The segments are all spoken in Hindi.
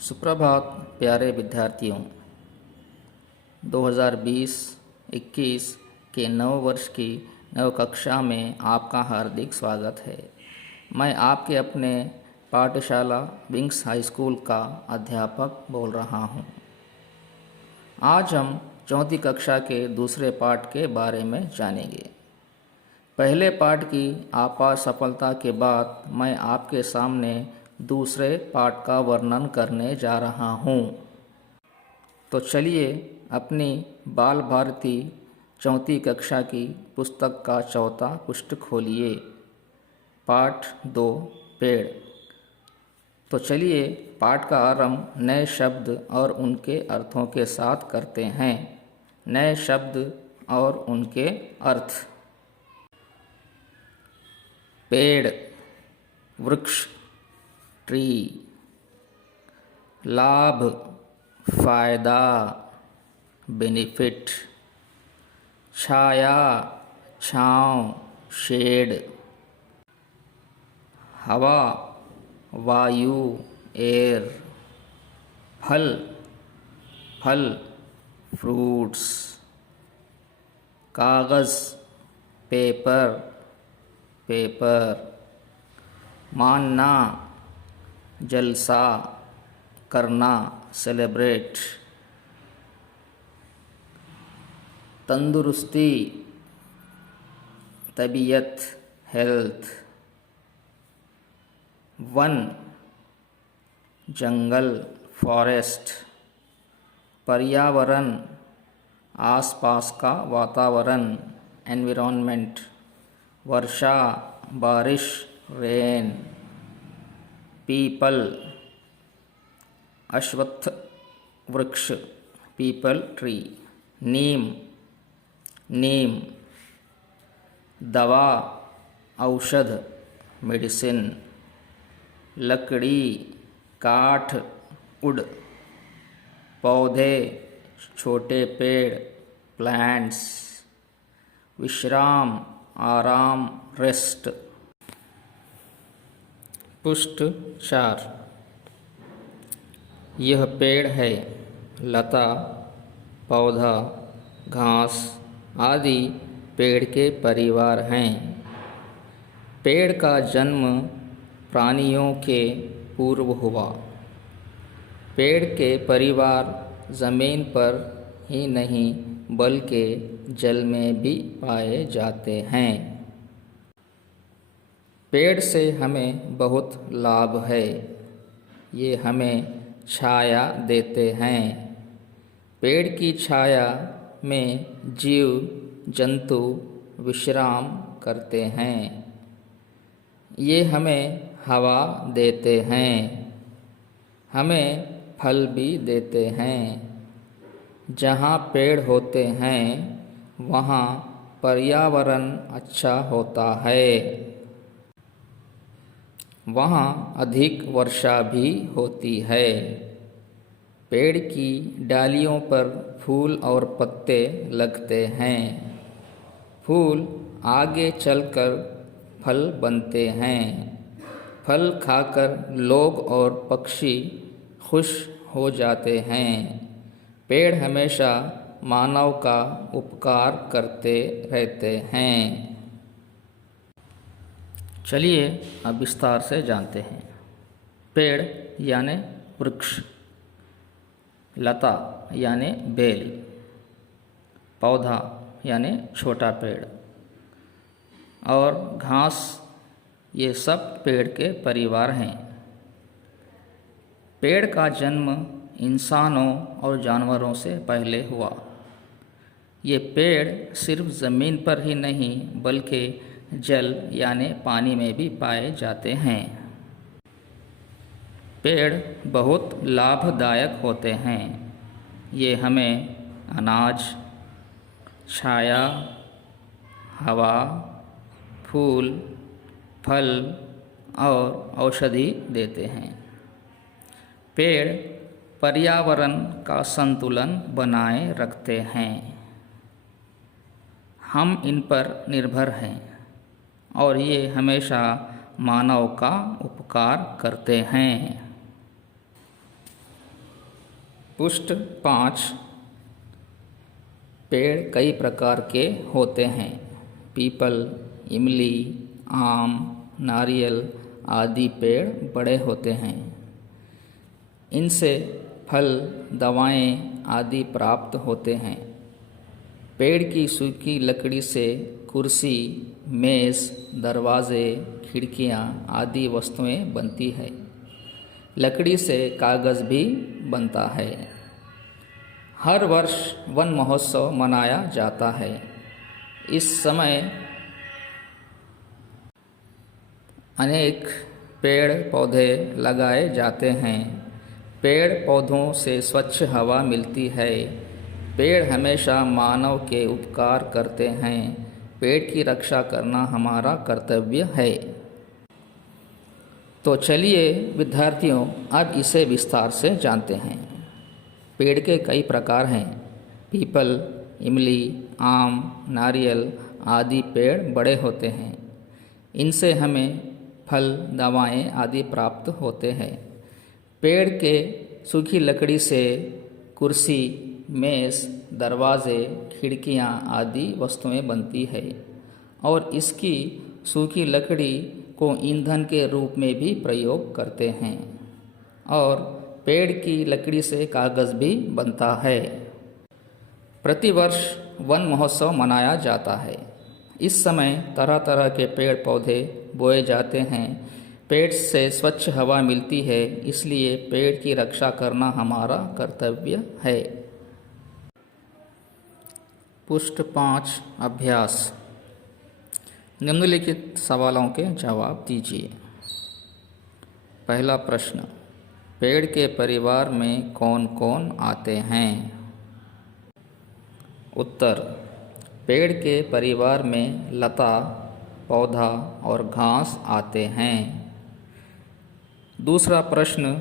सुप्रभात प्यारे विद्यार्थियों। 2020-21 के नव वर्ष की नव कक्षा में आपका हार्दिक स्वागत है। मैं आपके अपने पाठशाला विंग्स हाई स्कूल का अध्यापक बोल रहा हूं। आज हम चौथी कक्षा के दूसरे पाठ के बारे में जानेंगे। पहले पाठ की आपार सफलता के बाद मैं आपके सामने दूसरे पाठ का वर्णन करने जा रहा हूँ। तो चलिए अपनी बाल भारती चौथी कक्षा की पुस्तक का चौथा पृष्ठ खोलिए। पाठ 2 पेड़। तो चलिए पाठ का आरंभ नए शब्द और उनके अर्थों के साथ करते हैं। नए शब्द और उनके अर्थ। पेड़, वृक्ष, ट्री। लाभ, फायदा, बेनिफिट। छाया, छांव, शेड। हवा, वायु, एयर। फल, फल, फ्रूट्स। कागज़, पेपर, पेपर। मानना, जलसा, करना, सेलिब्रेट। तंदुरुस्ती, तबीयत, हेल्थ। वन, जंगल, फॉरेस्ट। पर्यावरण, आसपास का वातावरण, एनवायरनमेंट। वर्षा, बारिश, रेन। पीपल, अश्वत्थ वृक्ष, पीपल ट्री। नीम, नीम। दवा, औषध, मेडिसिन। लकड़ी, काठ, वुड। पौधे, छोटे पेड़, प्लांट्स। विश्राम, आराम, रेस्ट। पृष्ठ 4। यह पेड़ है। लता, पौधा, घास आदि पेड़ के परिवार हैं। पेड़ का जन्म प्राणियों के पूर्व हुआ। पेड़ के परिवार जमीन पर ही नहीं बल्कि जल में भी पाए जाते हैं। पेड़ से हमें बहुत लाभ है। ये हमें छाया देते हैं। पेड़ की छाया में जीव जंतु विश्राम करते हैं। ये हमें हवा देते हैं। हमें फल भी देते हैं। जहाँ पेड़ होते हैं वहाँ पर्यावरण अच्छा होता है। वहाँ अधिक वर्षा भी होती है। पेड़ की डालियों पर फूल और पत्ते लगते हैं। फूल आगे चलकर फल बनते हैं। फल खाकर लोग और पक्षी खुश हो जाते हैं। पेड़ हमेशा मानव का उपकार करते रहते हैं। चलिए अब विस्तार से जानते हैं। पेड़ यानी वृक्ष। लता यानी बेल। पौधा यानी छोटा पेड़। और घास, ये सब पेड़ के परिवार हैं। पेड़ का जन्म इंसानों और जानवरों से पहले हुआ। ये पेड़ सिर्फ ज़मीन पर ही नहीं बल्कि जल यानी पानी में भी पाए जाते हैं। पेड़ बहुत लाभदायक होते हैं। ये हमें अनाज, छाया, हवा, फूल, फल और औषधि देते हैं। पेड़ पर्यावरण का संतुलन बनाए रखते हैं। हम इन पर निर्भर हैं और ये हमेशा मानव का उपकार करते हैं। पुष्ट 5। पेड़ कई प्रकार के होते हैं। पीपल, इमली, आम, नारियल आदि पेड़ बड़े होते हैं। इनसे फल, दवाएं आदि प्राप्त होते हैं। पेड़ की सूखी लकड़ी से कुर्सी, मेज़, दरवाजे, खिड़कियां आदि वस्तुएं बनती है। लकड़ी से कागज़ भी बनता है। हर वर्ष वन महोत्सव मनाया जाता है। इस समय अनेक पेड़ पौधे लगाए जाते हैं। पेड़ पौधों से स्वच्छ हवा मिलती है। पेड़ हमेशा मानव के उपकार करते हैं। पेड़ की रक्षा करना हमारा कर्तव्य है। तो चलिए विद्यार्थियों, अब इसे विस्तार से जानते हैं। पेड़ के कई प्रकार हैं। पीपल, इमली, आम, नारियल आदि पेड़ बड़े होते हैं। इनसे हमें फल, दवाएं आदि प्राप्त होते हैं। पेड़ के सूखी लकड़ी से कुर्सी, मेज़, दरवाजे, खिड़कियां आदि वस्तुएं बनती है और इसकी सूखी लकड़ी को ईंधन के रूप में भी प्रयोग करते हैं और पेड़ की लकड़ी से कागज़ भी बनता है। प्रतिवर्ष वन महोत्सव मनाया जाता है। इस समय तरह तरह के पेड़ पौधे बोए जाते हैं। पेड़ से स्वच्छ हवा मिलती है, इसलिए पेड़ की रक्षा करना हमारा कर्तव्य है। पुष्ट 5 अभ्यास। निम्नलिखित सवालों के जवाब दीजिए। पहला प्रश्न, पेड़ के परिवार में कौन कौन आते हैं? उत्तर, पेड़ के परिवार में लता, पौधा और घास आते हैं। दूसरा प्रश्न,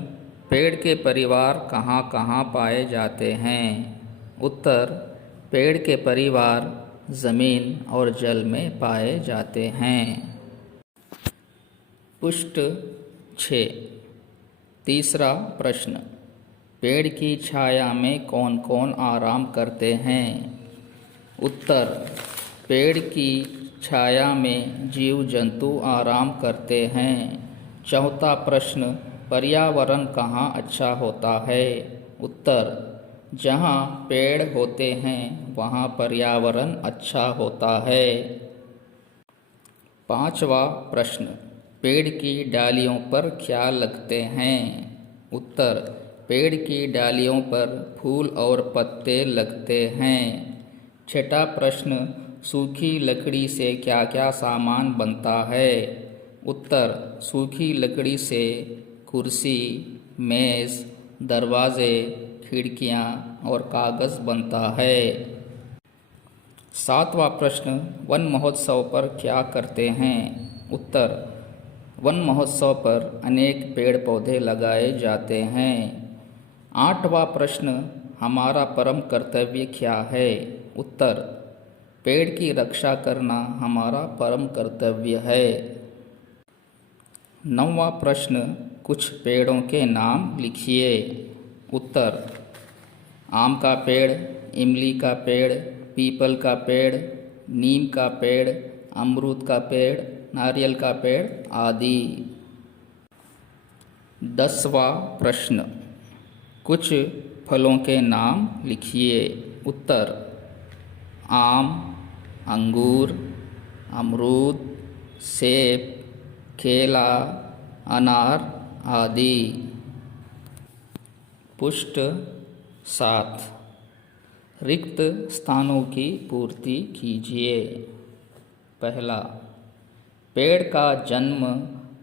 पेड़ के परिवार कहाँ कहाँ पाए जाते हैं? उत्तर, पेड़ के परिवार ज़मीन और जल में पाए जाते हैं। पुष्ट 6। तीसरा प्रश्न, पेड़ की छाया में कौन कौन आराम करते हैं? उत्तर, पेड़ की छाया में जीव जंतु आराम करते हैं। चौथा प्रश्न, पर्यावरण कहाँ अच्छा होता है? उत्तर, जहाँ पेड़ होते हैं वहाँ पर्यावरण अच्छा होता है। पांचवा प्रश्न, पेड़ की डालियों पर क्या लगते हैं? उत्तर, पेड़ की डालियों पर फूल और पत्ते लगते हैं। छठा प्रश्न, सूखी लकड़ी से क्या क्या सामान बनता है? उत्तर, सूखी लकड़ी से कुर्सी, मेज़, दरवाजे, खिड़कियाँ और कागज़ बनता है। सातवां प्रश्न, वन महोत्सव पर क्या करते हैं? उत्तर, वन महोत्सव पर अनेक पेड़ पौधे लगाए जाते हैं। आठवां प्रश्न, हमारा परम कर्तव्य क्या है? उत्तर, पेड़ की रक्षा करना हमारा परम कर्तव्य है। नौवां प्रश्न, कुछ पेड़ों के नाम लिखिए। उत्तर, आम का पेड़, इमली का पेड़, पीपल का पेड़, नीम का पेड़, अमरूद का पेड़, नारियल का पेड़ आदि। 10वां प्रश्न, कुछ फलों के नाम लिखिए। उत्तर, आम, अंगूर, अमरूद, सेब, केला, अनार आदि। पुष्ट 7, रिक्त स्थानों की पूर्ति कीजिए। पहला, पेड़ का जन्म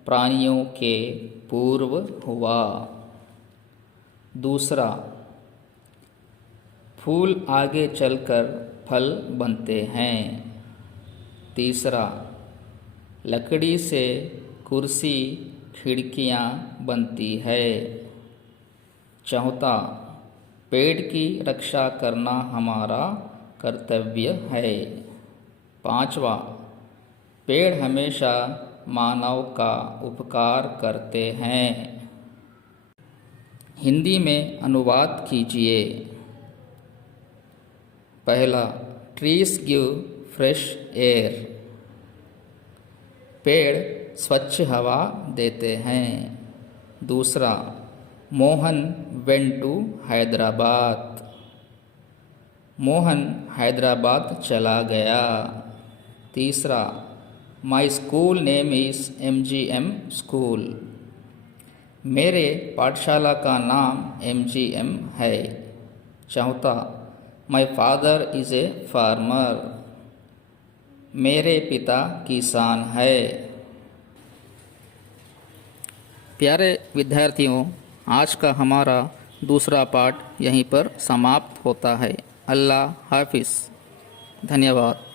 प्राणियों के पूर्व हुआ। दूसरा, फूल आगे चलकर फल बनते हैं। तीसरा, लकड़ी से कुर्सी, खिड़कियाँ बनती है। चौथा, पेड़ की रक्षा करना हमारा कर्तव्य है। पांचवा, पेड़ हमेशा मानव का उपकार करते हैं। हिंदी में अनुवाद कीजिए। पहला, ट्रीज गिव फ्रेश एयर। पेड़ स्वच्छ हवा देते हैं। दूसरा, मोहन वेंट टू हैदराबाद। मोहन हैदराबाद चला गया। तीसरा, my school name is MGM school. मेरे पाठशाला का नाम MGM है। चौथा, my father is a farmer. मेरे पिता किसान है। प्यारे विद्यार्थियों, आज का हमारा दूसरा पाठ यहीं पर समाप्त होता है। अल्लाह हाफिज़। धन्यवाद।